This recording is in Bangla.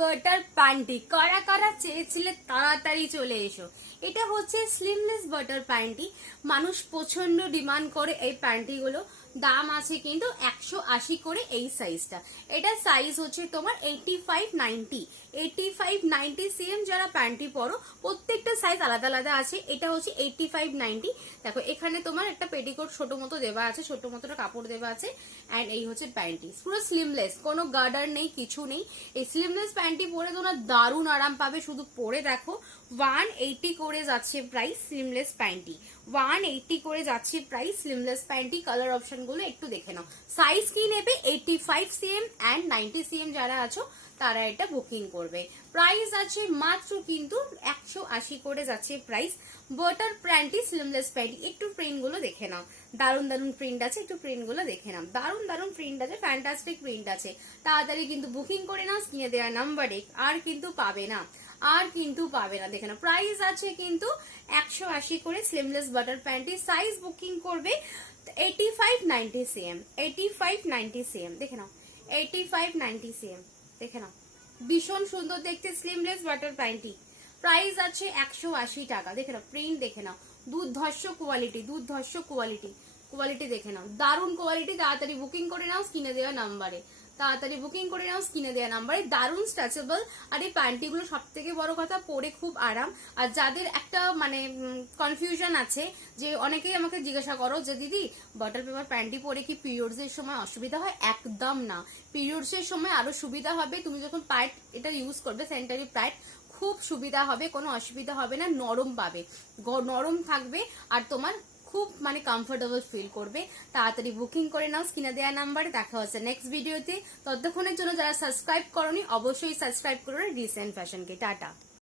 বাটার প্যান্টি কারা কারা চেয়েছিলে তাড়াতাড়ি চলে এসো। এটা হচ্ছে স্লিমলেস বাটার প্যান্টি, মানুষ প্রচন্ড ডিমান্ড করে এই প্যান্টি গুলো। দাম আছে কিন্তু 180 করে এই সাইজটা। এটা সাইজ হচ্ছে তোমার 85-90 সেম। যারা প্যান্টি পরো প্রত্যেকটা সাইজ আলাদা আলাদা আছে। এটা হচ্ছে 85-90। দেখো এখানে তোমার একটা পেটিকোট ছোট মতো দেওয়া আছে, ছোট মতো কাপড় দেওয়া আছে। এন্ড এই হচ্ছে প্যান্টি, পুরো স্লিমলেস, কোনো গার্ডার নেই, কিছু নেই। এই স্লিমলেস প্যান্টি পরে তোমরা দারুণ আরাম পাবে, শুধু পরে দেখো। 180 করে যাচ্ছে প্রাইস স্লিমলেস প্যান্টি, 180 করে যাচ্ছে প্রাইস স্লিমলেস প্যান্টি। কালার অপশন গুলো একটু দেখে নাও। সাইজ কি নেবে 85 cm এন্ড 90 cm যারা আছো তারা এটা বুকিং করবে। প্রাইস আছে মাত্র কিন্তু 180 করে যাচ্ছে প্রাইস। বাটার প্যান্টি স্লিমলেস প্যান্টি, একটু প্রিন্ট গুলো দেখে নাও, দারুন দারুন প্রিন্ট আছে, একটু প্রিন্ট গুলো দেখে নাও, দারুন দারুন প্রিন্ট আছে, ফ্যান্টাস্টিক প্রিন্ট আছে। তাড়াতাড়ি কিন্তু বুকিং করে নাও স্ক্রিনে দেওয়া নাম্বারে, আর কিন্তু পাবে না, আর কিন্তু পাবে না। দেখে নাও প্রাইস আছে কিন্তু 180 করে স্লিমলেস বাটার প্যান্টি। সাইজ বুকিং করবে 85-90 cm, 85-90 cm দেখে নাও, 85-90 cm দেখে নাও, ভীষণ সুন্দর দেখতে স্লিমলেস বাটার প্যান্টি। প্রাইস আছে 180 টাকা। দেখে নাও প্রিন্ট দেখে নাও, দুর্ধর্ষ কোয়ালিটি, দুর্ধর্ষ কোয়ালিটি, কোয়ালিটি দেখে নাও, দারুণ কোয়ালিটি। তাড়াতাড়ি বুকিং করে নাও স্ক্রিনে দেওয়া নাম্বারে, তাড়াতাড়ি বুকিং করে নাও স্ক্রিনে দেওয়া নাম্বারে। দারুণ স্ট্রেচেবল, আর এই প্যান্টি গুলো সব থেকে বড় কথা পরে খুব আরাম। আর যাদের একটা মানে কনফিউশন আছে, যে অনেকেই আমাকে জিজ্ঞাসা করো যে দিদি বাটার পেপার প্যান্টি পরে কি পিরিয়ডস এর সময় অসুবিধা হয়? একদম না, পিরিয়ডস এর সময় আরো সুবিধা হবে। তুমি যখন প্যাড এটা ইউজ করবে, স্যানিটারি প্যাড, খুব সুবিধা হবে, কোনো অসুবিধা হবে না, নরম পাবে, নরম থাকবে, আর তোমার খুব মানে কমফোর্টেবল ফিল করবে। তাড়াতাড়ি বুকিং করে নাও স্ক্রিনে দেওয়া নাম্বারে। দেখা হচ্ছে নেক্সট ভিডিওতে। ততক্ষণের জন্য যারা সাবস্ক্রাইব করোনি অবশ্যই সাবস্ক্রাইব করো রিসেন্ট ফ্যাশনকে। টাটা।